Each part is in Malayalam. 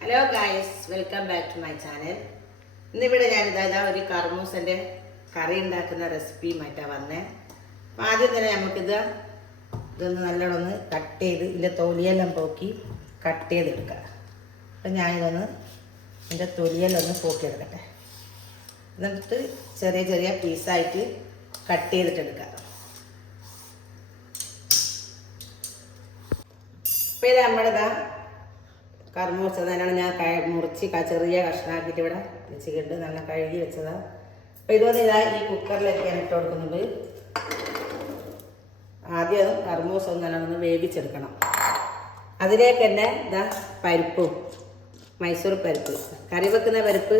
Hello guys, welcome back to my channel. ഇന്നിവിടെ ഞാനിതാ ഒരു കർമൂസൻ്റെ കറി ഉണ്ടാക്കുന്ന റെസിപ്പിയുമായിട്ടാണ് വന്നത്. അപ്പോൾ ആദ്യം തന്നെ ഇതൊന്ന് നല്ലോണം ഒന്ന് കട്ട് ചെയ്ത് ഇതിൻ്റെ തൊലിയെല്ലാം പോക്കി കട്ട് ചെയ്തെടുക്കുക. അപ്പം ഞാനിതൊന്ന് ഇതിൻ്റെ തൊലിയെല്ലാം ഒന്ന് പോക്കിയെടുക്കട്ടെ. എന്നിട്ട് ചെറിയ ചെറിയ പീസായിട്ട് കട്ട് ചെയ്തിട്ടെടുക്കുക. അപ്പോൾ ഇത് നമ്മളിതാ കർമൂസ തന്നെയാണ് ഞാൻ മുറിച്ച് ചെറിയ കഷ്ണമാക്കിയിട്ട് ഇവിടെ വെച്ചിട്ട് നല്ല കഴുകി വെച്ചതാണ്. അപ്പോൾ ഇതൊന്ന് ഈ കുക്കറിലേക്ക് ഞാൻ ഇട്ട് കൊടുക്കുന്നുണ്ട്. ആദ്യം കർമൂസ ഒന്ന് നല്ലോണം വേവിച്ചെടുക്കണം. അതിലേക്ക് തന്നെ പരിപ്പും, മൈസൂർ പരിപ്പ്, കറി വെക്കുന്ന പരിപ്പ്,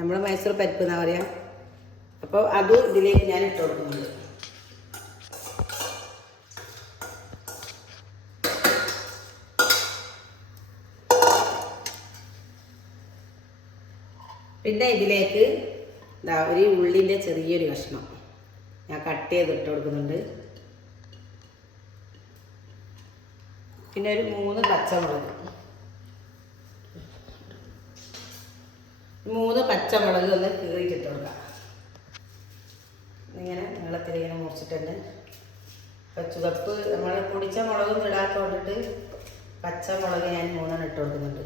നമ്മൾ മൈസൂർ പരിപ്പ് എന്നാ പറയുക. അപ്പോൾ അതും ഇതിലേക്ക് ഞാൻ ഇട്ട് കൊടുക്കുന്നുണ്ട്. പിന്നെ ഇതിലേക്ക് ഒരു ഉള്ളിൻ്റെ ചെറിയൊരു കഷ്ണം ഞാൻ കട്ട് ചെയ്തിട്ട് കൊടുക്കുന്നുണ്ട്. പിന്നെ ഒരു 3 പച്ചമുളക്, 3 പച്ചമുളക് ഒന്ന് കീറിയിട്ടിട്ട് കൊടുക്കാം. ഇങ്ങനെ നീളത്തിൽ ഇങ്ങനെ മുറിച്ചിട്ടുണ്ട്. അപ്പോൾ ചുവപ്പ് നമ്മൾ പൊടിച്ച മുളകൊന്നും ഇടാത്ത കൊണ്ടിട്ട് പച്ചമുളക് ഞാൻ 3 ഇട്ട് കൊടുക്കുന്നുണ്ട്.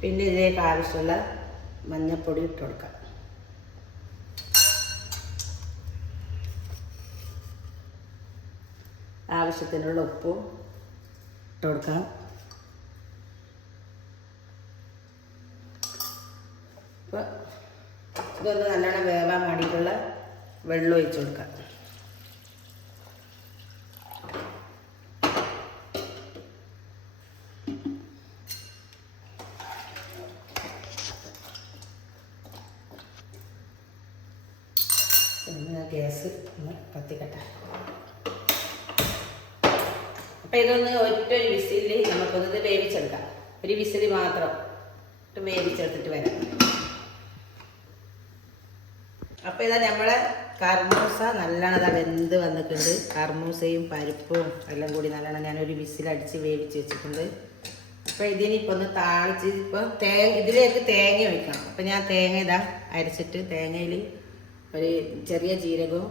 പിന്നെ ഇതിലേക്ക് ആവശ്യമുള്ള മഞ്ഞൾപ്പൊടി ഇട്ട് കൊടുക്കാം. ആവശ്യത്തിനുള്ള ഉപ്പും ഇട്ട് കൊടുക്കാം. അപ്പോൾ ഇതൊന്ന് നല്ലോണം വേവാൻ വേണ്ടിയിട്ടുള്ള വെള്ളം ഒഴിച്ച് കൊടുക്കാം. ഗ്യാസ് ഒന്ന് കത്തിക്കട്ടെ. അപ്പം ഇതൊന്ന് ഒറ്റൊരു വിസിലിൽ നമുക്കൊന്നത് വേവിച്ചെടുക്കാം. ഒരു വിസിൽ മാത്രം ഇട്ട് വേവിച്ചെടുത്തിട്ട് വരാം. അപ്പോൾ ഇതാ നമ്മളെ കർമൂസ നല്ലോണം വെന്ത് വന്നിട്ടുണ്ട്. കർമൂസയും പരിപ്പും എല്ലാം കൂടി നല്ലോണം ഞാനൊരു വിസിലടിച്ച് വേവിച്ച് വെച്ചിട്ടുണ്ട്. അപ്പോൾ ഇതിനിപ്പോൾ ഒന്ന് താളിച്ച് ഇപ്പോൾ ഇതിലേക്ക് തേങ്ങ ഒഴിക്കണം. അപ്പോൾ ഞാൻ തേങ്ങ അരച്ചിട്ട് തേങ്ങയിൽ ഒരു ചെറിയ ജീരകവും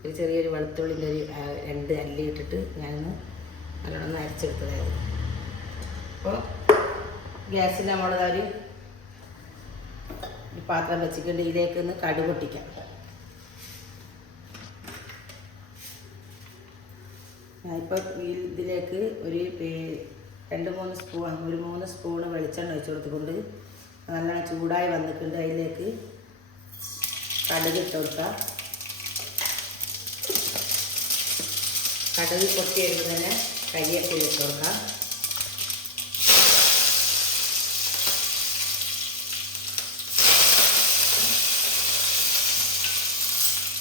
ഒരു ചെറിയൊരു വെളുത്തുള്ളിൻ്റെ ഒരു 2 അല്ലി ഇട്ടിട്ട് ഞാനൊന്ന് നല്ലോണം അരച്ചെടുത്തതായിരുന്നു. അപ്പോൾ ഗ്യാസിൽ നമ്മളൊരു പാത്രം വെച്ചിട്ടുണ്ട്. ഇതിലേക്ക് ഒന്ന് കടുക് പൊട്ടിക്കാം. ഞാനിപ്പോൾ ഇതിലേക്ക് ഒരു 2-3 സ്പൂൺ, ഒരു 3 സ്പൂണ് വെളിച്ചെണ്ണ ഒഴിച്ച് കൊടുത്തുകൊണ്ട് നല്ലോണം ചൂടായി വന്നിട്ടുണ്ട്. അതിലേക്ക് കടുക് ഇട്ട് കൊടുക്കുക. കടുക് പൊട്ടി വരുമ്പോൾ തന്നെ കരിയേപ്പില ഇട്ട് കൊടുക്കാം.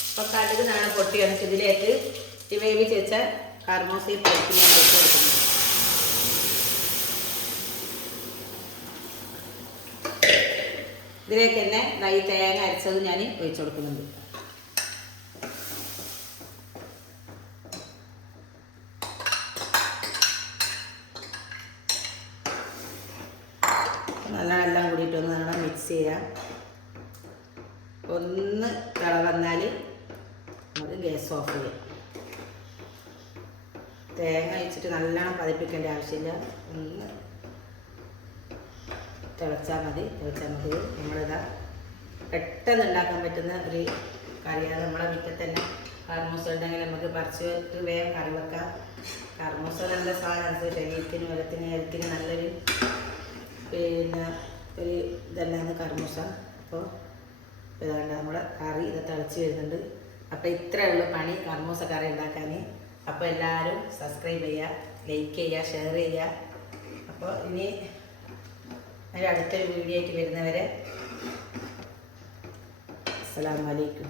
അപ്പോൾ കടുക് നാളെ പൊട്ടി വന്നിട്ട് ഇതിലേക്ക് വേവിച്ച് വെച്ച കർമൂസയും പരിപ്പ് ഞാൻ വെച്ച് കൊടുക്കുന്നു. ഇതിലേക്ക് തന്നെ ഈ തേങ്ങ അരച്ചത് ഞാൻ ഒഴിച്ചു കൊടുക്കുന്നുണ്ട്. നല്ലോണം കൂടിയിട്ടൊന്ന് നല്ലോണം മിക്സ് ചെയ്യാം. ഒന്ന് തിള വന്നാൽ നമുക്ക് ഗ്യാസ് ഓഫ് ചെയ്യാം. തേങ്ങ ഒഴിച്ചിട്ട് നല്ലോണം പതിപ്പിക്കേണ്ട ആവശ്യമില്ല. ഒന്ന് തിളച്ചാൽ മതി. നമ്മളിതാ പെട്ടെന്ന് ഉണ്ടാക്കാൻ പറ്റുന്ന ഒരു കറിയാണ്. നമ്മളെ വീട്ടിൽ തന്നെ കർമൂസ ഉണ്ടെങ്കിൽ നമുക്ക് പറിച്ച് വേഗം കറി വെക്കാം. കർമൂസ നല്ല സാധനമാണ്. ശരീരത്തിനും ഹെൽത്തിന് നല്ലൊരു ഒരു ഇതല്ലാന്ന് കർമൂസ. അപ്പോൾ ഇതാണ്ട് നമ്മുടെ കറി തിളച്ച് വരുന്നുണ്ട്. അപ്പോൾ ഇത്രയേ ഉള്ളൂ പണി കർമൂസ കറി ഉണ്ടാക്കാൻ. അപ്പോൾ എല്ലാവരും സബ്സ്ക്രൈബ് ചെയ്യുക, ലൈക്ക് ചെയ്യുക, ഷെയർ ചെയ്യുക. അപ്പോൾ ഇനി അടുത്തൊരു വീഡിയോ ആയിട്ട് വരുന്നവരെ അസ്സലാമു അലൈക്കും.